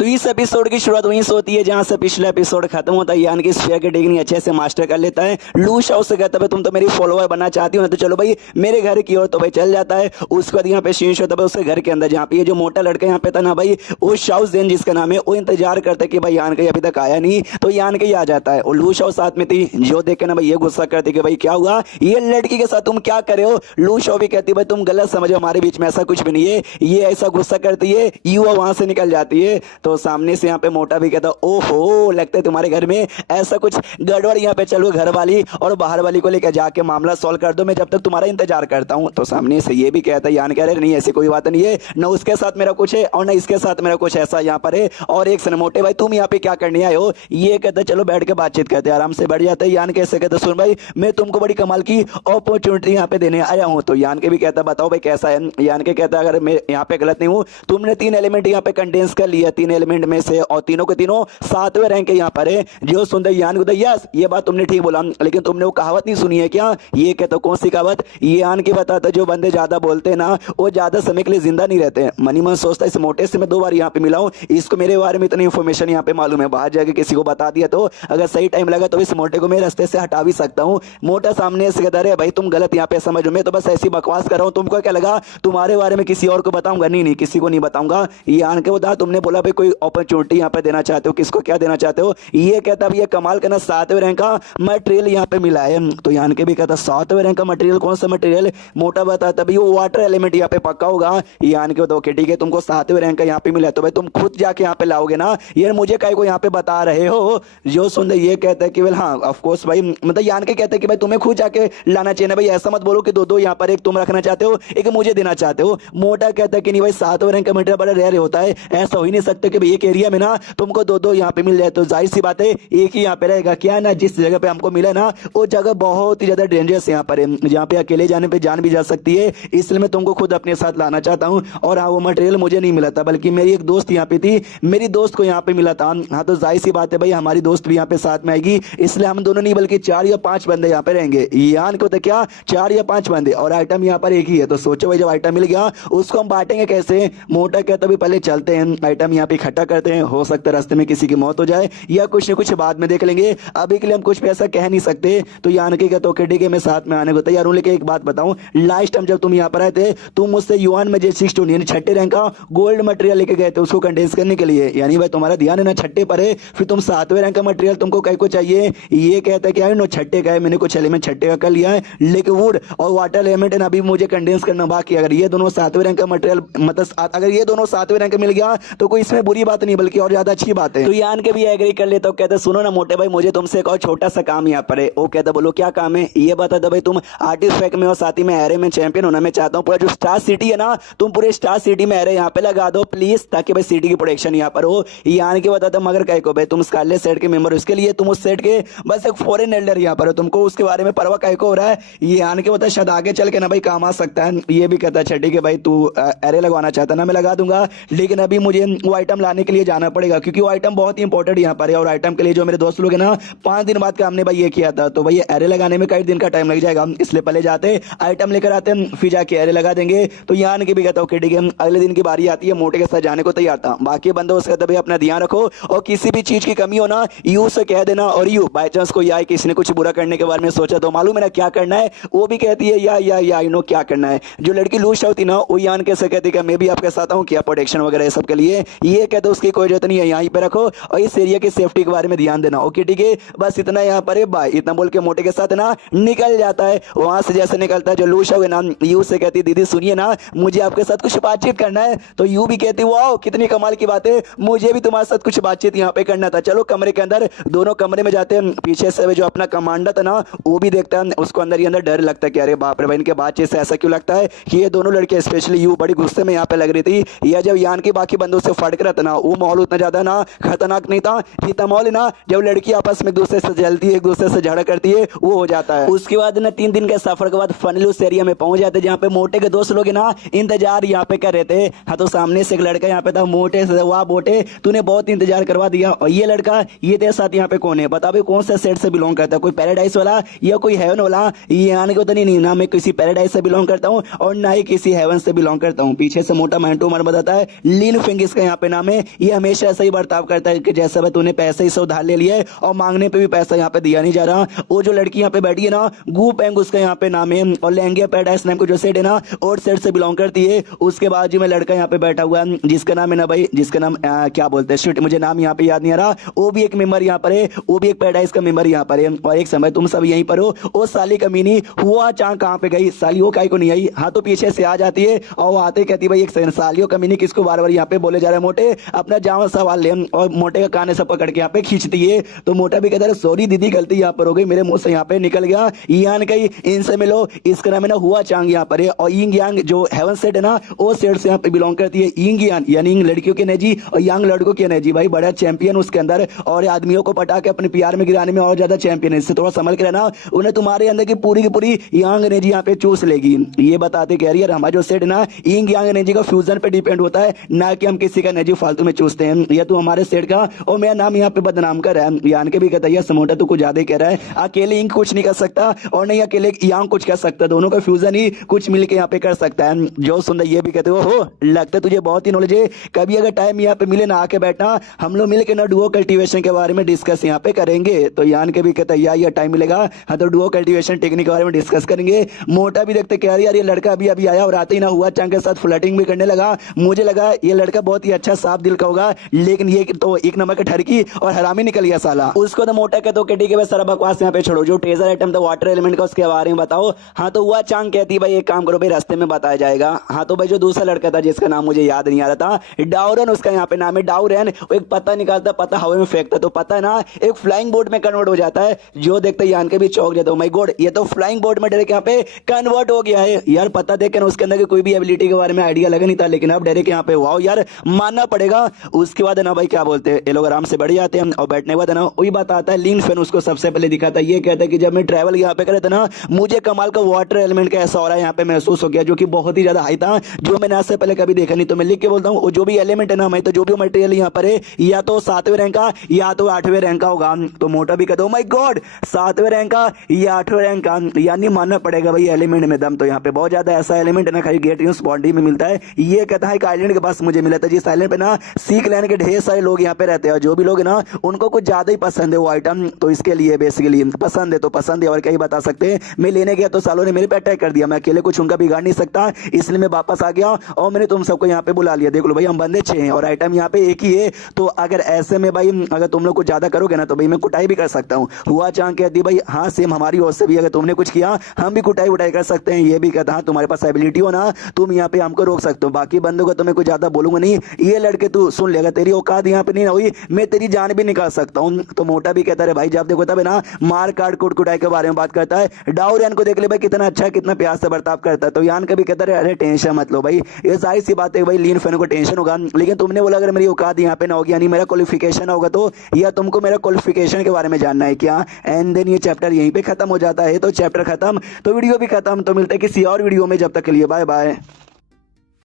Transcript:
तो इस एपिसोड की शुरुआत वहीं से होती है जहां से पिछला एपिसोड खत्म होता है। यानी कि स्फीयर की डिग्री अच्छे से मास्टर कर लेता है। लू शाओ से कहता है तुम तो मेरी फॉलोअर बनना चाहती हो ना, तो चलो भाई मेरे घर की ओर। तो भाई चल जाता है। उसके बाद यहाँ पे शीश होता है उसके घर के अंदर, जहाँ पे ये जो मोटा लड़का यहाँ पे था ना भाई, वो शाओ जेन जिसका नाम है, वो इंतजार करता है कि भाई यान के अभी तक आया नहीं, तो यान के आ जाता है। और लू शाओ साथ में थी, जो देख के ना भाई ये गुस्सा करती कि भाई क्या हुआ, ये लड़की के साथ तुम क्या कर रहे हो। लू शाओ भी कहती भाई तुम गलत समझो, हमारे बीच में ऐसा कुछ भी नहीं है। ये ऐसा गुस्सा करती है, यू वहां से निकल जाती है। तो सामने से यहाँ पे मोटा भी कहता ओहो, लगता है तुम्हारे घर में ऐसा कुछ गड़बड़ यहाँ पे, चलो घर वाली और बाहर वाली को लेकर जाके मामला सॉल्व कर दो, मैं जब तक तुम्हारा इंतजार करता हूँ। तो सामने से ये भी कहता है, यान कह रहे नहीं ऐसी कोई बात नहीं है, न उसके साथ मेरा कुछ है और न इसके साथ मेरा कुछ ऐसा यहाँ पर है। और एक सन मोटे भाई तुम यहाँ पे क्या करने आए हो। ये कहते चलो बैठ के बातचीत करते, आराम से बैठ जाते हैं। यान कैसे कहते सुन भाई मैं तुमको बड़ी कमाल की अपॉर्चुनिटी यहाँ पे देने आया हूँ। तो यान के भी कहता बताओ भाई कैसा है। यान के कहता अगर मैं यहाँ पे गलत नहीं हूँ, तुमने 3 एलिमेंट यहाँ पे कंडेंस कर लिया 3 एलिमेंट में से, और तीनों के तीनों 7वें रैंक के यहाँ पर है। जो सुंदर यान को यस ये बात तुमने ठीक बोला, लेकिन तुमने वो कहावत नहीं सुनी है क्या। ये कहता कौन सी कहावत। यान के बताता जो बंदे ज्यादा बोलते हैं ना वो ज्यादा समय के लिए जिंदा नहीं रहते। मनी मन सोचता इस मोटे से मैं 2 बार यहाँ पे मिला हूँ, इसको मेरे बारे में इतनी इन्फॉर्मेशन यहाँ पे मालूम है, बाहर जाके किसी को बता दिया तो अगर सही टाइम लगा तो इस मोटे को मैं रास्ते से हटा भी सकता हूँ। मोटा सामने से कहता है भाई तुम गलत यहाँ पे समझो, मैं तो बस ऐसी बकवास कर रहा हूँ, तुमको क्या लगा तुम्हारे बारे में किसी और को बताऊंगा। नहीं नहीं किसी को नहीं बताऊंगा। यान के बता तुमने बोला भाई कोई अपॉर्चुनिटी यहाँ पे देना चाहते हो, किसको क्या देना चाहते हो। ये कहता ये कमाल करना 7वें रैंक का मटेरियल यहाँ पे मिला है। तो यान के भी कहता 7वें रैंक का मटेरियल, कौन सा मटेरियल। मोटा बताता भाई वो वाटर एलिमेंट यहाँ पे पक्का होगा। यान के बताओ ठीक है तुमको 7वें रैंक का यहाँ पे मिला, तो भाई तुम खुद जाके यहाँ पे लाओगे ना, यार मुझे काय को यहाँ पे बता रहे हो। जो सुंदर ये कहता है कि वेल हाँ ऑफ कोर्स भाई, मतलब यान के कहते हैं कि भाई तुम्हें खुद जाके लाना चाहिए ना भाई, ऐसा मत बोलो कि दो यहाँ पर एक तुम रखना चाहते हो एक मुझे देना चाहते हो। मोटा कहता है कि नहीं भाई 7वें रैंक का मटेरियल बड़ा रेयर होता है, ऐसा हो ही नहीं सकता कि भाई एक एरिया में ना तुमको दो यहाँ पे मिल जाए। तो जाहिर सी बात है एक ही यहाँ पे रहेगा, क्या ना जिस जगह पे हमको मिला ना वो जगह बहुत ही ज्यादा डेंजरस यहाँ पर है, जहाँ पे अकेले जाने पे जान भी जा सकती है, इसलिए मैं तुमको खुद अपने साथ लाना चाहता हूँ। और हाँ वो मटेरियल मुझे नहीं मिला था बल्कि मेरी एक दोस्त यहाँ पे थी, मेरी दोस्त को यहाँ पे मिला था। हाँ तो जाहिर सी बात है भाई हमारी दोस्त भी यहाँ पे साथ में आएगी, इसलिए हम दोनों नहीं बल्कि 4 या 5 बंदे यहाँ पे रहेंगे। यान को तो क्या 4 या 5 बंदे, और आइटम यहाँ पर एक ही है। तो सोचो भाई जब आइटम मिल गया उसको हम बांटेंगे कैसे। मोटा कहता भी पहले चलते हैं आइटम यहाँ पे इकट्ठा करते हैं, हो सकता है रास्ते में किसी की मौत हो जाए या कुछ न कुछ बाद में देख लेंगे, अभी के लिए हम कुछ भी ऐसा कह नहीं सकते। तो यान के कहते ओके ठीक है मैं साथ में आने को तैयार हूँ, लेकिन एक बात बताऊं, लास्ट टाइम जब तुम यहाँ पर आए थे तुम मुझसे युआन में जे 6 यानी 6ठे रैंक का गोल्ड मटेरियल लेके गए थे उसको कंडेंस करने के लिए, यानी भाई तुम्हारा ध्यान है ना 6ठे पर है, फिर तुम 7वें रैंक का मटेरियल तुमको कहीं को चाहिए। ये कहता है कि आई नो 6ठे का है, मैंने कुछ एलिमेंट 6ठे का कर लिया है, लेकिन वुड और वाटर एलिमेंट है अभी मुझे कंडेंस करना बाकी। अगर ये दोनों 7वें रैंक का मटेरियल मतलब अगर ये दोनों 7वें रैंक का मिल गया तो कोई इसमें बुरी बात नहीं बल्कि और ज्यादा अच्छी बात है। तो यान के भी एग्री कर लेता, तो कहते सुनो ना मोटे भाई मुझे तुमसे एक और छोटा सा काम यहाँ पर है। वो कहता बोलो क्या काम है। ये बता दो भाई तुम आर्टिफैक्ट में और साथ ही में एरे में चैंपियन होना मैं चाहता हूँ, पूरा जो स्टार सिटी है ना तुम पूरे स्टार सिटी में एरे यहाँ पे लगा दो प्लीज, ताकि भाई सिटी की प्रोटेक्शन यहाँ पर हो। यान के बताता मगर कह को भाई तुम स्कारलेट सेट के मेंबर हो, इसके लिए तुम उस सेट के बस एक फॉरेन एल्डर यहाँ पर हो, तुमको उसके बारे में परवाह कह को हो रहा है। यान के बता शायद आगे चल के ना भाई काम आ सकता है। ये भी कहता है ठीक है भाई तू एरे लगवाना चाहता ना मैं लगा दूंगा, लेकिन अभी मुझे वो आइटम लाने के लिए जाना पड़ेगा क्योंकि वो आइटम बहुत ही इंपॉर्टेंट यहाँ पर है। और आइटम के लिए जो मेरे दोस्त लोग हैं ना 5 दिन बाद का हमने भाई ये किया था, तो भाई एरे लगाने में कई दिन का टाइम लग जाएगा, इसलिए पहले जाते आइटम लेकर आते हैं फिर जाके एरे लगा देंगे। तो यान के भी कहता हूँ ठीक है अगले दिन की बारी आती है, मोटे के साथ जाने को तैयार था। बाकी बंदे उसका भाई अपना ध्यान रखो और किसी भी चीज की कमी हो ना यू से कह देना, और यू बाई चांस कोई आए किसी ने कुछ बुरा करने के बारे में सोचा तो मालूम है ना क्या करना है, वो भी कहती है या नो क्या करना है। जो लड़की लूज होती ना वो यान कैसे कहती है मैं भी आपके साथ हूँ क्या प्रोटेक्शन वगैरह सब के लिए। ये कहते उसकी कोई जरूरत नहीं है, यहीं पे रखो और इस एरिया की सेफ्टी के बारे में ध्यान देना। ओके ठीक है बस इतना यहाँ पर है भाई, इतना बोल के मोटे के साथ ना निकल जाता है। वहां से जैसे निकलता है जो लूशा हुए ना यू से कहती दीदी सुनिए ना मुझे आपके साथ कुछ बातचीत करना है। तो यू भी कहती वाओ कितनी कमाल की बात है, मुझे भी तुम्हारे साथ कुछ बातचीत यहाँ पे करना था। चलो कमरे के अंदर, दोनों कमरे में जाते हैं। पीछे से जो अपना कमांडर था ना वो भी देखता है, उसको अंदर ही अंदर डर लगता है कि अरे बाप रे भाई इनके बातचीत से ऐसा क्यों लगता है कि ये दोनों लड़के स्पेशली यू बड़ी गुस्से में यहाँ पे लग रही थी। या जब यान की बाकी बंदों से फट कर था ना वो माहौल उतना ज्यादा ना खतरनाक नहीं था, इतना माहौल है ना जब लड़की आपस में एक दूसरे से जलती है एक दूसरे से झगड़ा करती है वो हो जाता है। उसके बाद ना 3 दिन के सफर के बाद फनलूस एरिया में पहुंच जाते जहाँ पे मोटे के दोस्त लोग ना इंतजार यहाँ पे कर रहे थे। हाँ तो सामने से एक लड़का यहाँ पे था मोटे से, वाह मोटे तूने बहुत इंतजार करवा दिया। और ये लड़का ये तेरे साथ यहाँ पे कौन है बता भाई, कौन सा सेट से बिलोंग करता है, कोई पैराडाइज वाला या कोई हेवन वाला। ये आने को तो नहीं ना मैं किसी पैराडाइज से बिलोंग करता हूँ और ना ही किसी हेवन से बिलोंग करता हूँ। पीछे से मोटा मैंटो मर बताता है लिन फिंग इसका यहाँ पे नाम में ये हमेशा ऐसा ही बर्ताव करता है कि जैसा भाई तूने पैसे ही से उधार ले लिया है और मांगने पे भी पैसा यहाँ पे दिया नहीं जा रहा। वो जो लड़की यहाँ पे बैठी है ना, गू पेंग उसका यहाँ पे नाम है, और लहंगे पैराडाइज नाम को जो सेट है ना, और सेट से बिलोंग करती है। उसके बाद जो मैं लड़का यहाँ पे बैठा हुआ है जिसका नाम है ना भाई, जिसका नाम क्या बोलते हैं, शिट मुझे नाम यहाँ पे याद नहीं आ रहा, वो भी एक मेंबर यहाँ पर है, वो भी एक पैराडाइज का मेंबर यहाँ पर है। और एक समय तुम सब यहीं पर हो, वो साली कमीनी हुआ चाह कहाँ पे गई, साली वो काहे को नहीं आई। हाँ तो पीछे से आ जाती है और वो आते कहती भाई एक सेकंड, सालियों कमीनी किसको बार बार यहाँ पे बोले जा रहे हैं मोटे, अपना जामा सवाल ले, और मोटे का कान से पकड़ के यहाँ पे खींचती है। तो मोटा भी कहता है सॉरी दीदी गलती यहाँ पर हो गई, मेरे मुंह से यहाँ पे निकल गया, यान कहीं इनसे मिलो। इसका नाम है ना हुआ चांग यहाँ पर है, और यिंग यांग जो हेवन सेट है ना, वो सेट से यहाँ पे बिलोंग करती है। यिंग यान यानी लड़कियों की एनर्जी और यांग लड़कों की एनर्जी, भाई बड़ा चैंपियन उसके अंदर, और आदमियों को पटा के अपने प्यार में गिराने में और ज्यादा चैंपियन है। इससे थोड़ा संभल के रहना, उन्हें तुम्हारे अंदर की पूरी यांग एनर्जी यहाँ पे चूस लेगी। ये बताते कह रही है हमारा जो सेट है ना, यिंग यांग एनर्जी का फ्यूजन पे डिपेंड होता है, ना कि हम किसी का एनर्जी फालतू में चूसते हैं। या तू हमारे सेट का और मेरा नाम यहाँ पे बदनाम कर रहा है। यान के भी कहता है समोटा तू कुछ ज्यादा कह रहा है, अकेले इंक कुछ नहीं कर सकता और नहीं अकेले यांग कुछ कर सकता, दोनों का फ्यूजन ही कुछ मिलके यहाँ पे कर सकता है। जो सुंदर ये भी कहते हो लगता है तुझे बहुत ही नॉलेज है, कभी अगर टाइम यहाँ पे मिले ना आके बैठना, हम लोग मिलके ना डुओ कल्टीवेशन के बारे में डिस्कस यहाँ पे करेंगे। तो यान के भी कहता है यार टाइम मिलेगा, हाँ तो डुओ कल्टीवेशन टेक्निक के बारे में डिस्कस करेंगे। मोटा भी देखते कह रही यार ये लड़का अभी अभी आया और आते ही ना हुआ चांग के साथ फ्लर्टिंग भी करने लगा। मुझे लगा ये लड़का बहुत ही अच्छा साफ दिल का होगा, लेकिन ये तो एक नंबर का ठरकी और हरामी निकल गया साला। उसको तो मोटा कहते हो ठीक है सारा बकवास यहाँ पे छोड़ो, जो ट्रेजर आइटम था वाटर एलिमेंट का उसके बारे में बताओ। हाँ तो हुआ चांग कहती भाई एक काम करो भाई रास्ते में बताया जाएगा। हाँ तो भाई जो दूसरा लड़का था जिसका नाम मुझे याद नहीं आ रहा था, डाउरन उसका यहाँ पे नाम है, डाउरन वो एक पत्ता निकालता, पत्ता हवा में फेंकता, तो पता है ना एक फ्लाइंग बोट में कन्वर्ट हो जाता है। जो देखते यान के भी चौक जाता है, माय गॉड ये तो फ्लाइंग बोट में डायरेक्ट यहाँ पे कन्वर्ट हो गया है। यार पता देख के उसके अंदर कोई भी एबिलिटी के बारे में आइडिया लगा नहीं था, लेकिन अब डायरेक्ट यहाँ पे वाओ यार मानना पड़ेगा। उसके बाद ना भाई क्या बोलते हैं ये लोग आराम से बढ़ जाते हैं, और बैठने के बाद ना वही बात आता है, लिन फैन उसको सबसे पहले दिखाता है। ये कहता है कि जब मैं ट्रैवल यहाँ पे करे था ना, मुझे कमाल का वाटर एलिमेंट का ऐसा हो रहा है यहाँ पे महसूस हो गया, जो कि बहुत ही ज्यादा हाई था, जो मैंने आज से पहले कभी देखा नहीं। तो मैं लिख के बोलता हूँ जो भी एलिमेंट है ना, मैं तो जो भी मटेरियल यहाँ पर है या तो 7वें रैंक का या तो 8वें रैंक का होगा। तो मोटा भी कहता हूँ माय गॉड 7वें रैंक का या 8वें रैंक का, यानी मानना पड़ेगा भाई एलिमेंट में दम तो यहाँ पे बहुत ज्यादा ऐसा एलिमेंट है ना, खाली गेट यूज बॉडी में मिलता है। ये कहता है आइलैंड के पास मुझे मिला था, जिस आइलैंड पे ना सीख लैंड के ढेर सारे लोग यहाँ पे रहते हैं, जो भी लोग ना उनको कुछ ज्यादा ही पसंद है वो आइटम, तो इसके लिए बेसिकली पसंद है तो पसंद है, और क्या ही बता सकते हैं। मैं लेने गया तो सालों ने मेरे पे अटैक कर दिया, मैं अकेले कुछ उनका बिगाड़ नहीं सकता, इसलिए मैं वापस आ गया और मैंने तुम सबको यहाँ पे बुला लिया। देख लो भाई हम बंदे 6 हैं और आइटम यहाँ पे एक ही है, तो अगर ऐसे में भाई अगर तुम लोग कुछ ज्यादा करोगे ना तो भाई मैं कुटाई भी कर सकता हूँ। हुआ चांग कहती भाई हाँ सेम हमारी ओर से भी अगर तुमने कुछ किया हम भी कुटाई उटाई कर सकते हैं। ये भी कहता हाँ तुम्हारे पास एबिलिटी हो ना, तुम यहाँ पे हमको रोक सकते हो, बाकी बंदों को तो मैं कुछ ज्यादा बोलूंगा नहीं। ये लड़के तू सुन लेगा, तेरी औकात यहाँ पे नहीं हुई, मैं तेरी जान भी निकाल सकता हूँ। तो मोटा भी कहता है भाई जब देखो तब ना मार काट कुट कुटाई के बारे में बात करता है। डाउरियन को देख ले भाई कितना अच्छा है, कितना प्यार से बर्ताव करता है। तो यान कभी कहता है अरे टेंशन मत लो भाई, ये जाहिर सी बात है भाई लीन फैन को टेंशन होगा, लेकिन तुमने बोला अगर मेरी औकात यहाँ पे ना होगी यानी मेरा क्वालिफिकेशन होगा, तो या तुमको मेरा क्वालिफिकेशन के बारे में जानना है क्या। एंड देन ये चैप्टर यहीं पे खत्म हो जाता है। तो चैप्टर खत्म तो वीडियो भी खत्म, तो मिलता है किसी और वीडियो में, जब तक के लिए बाय बाय।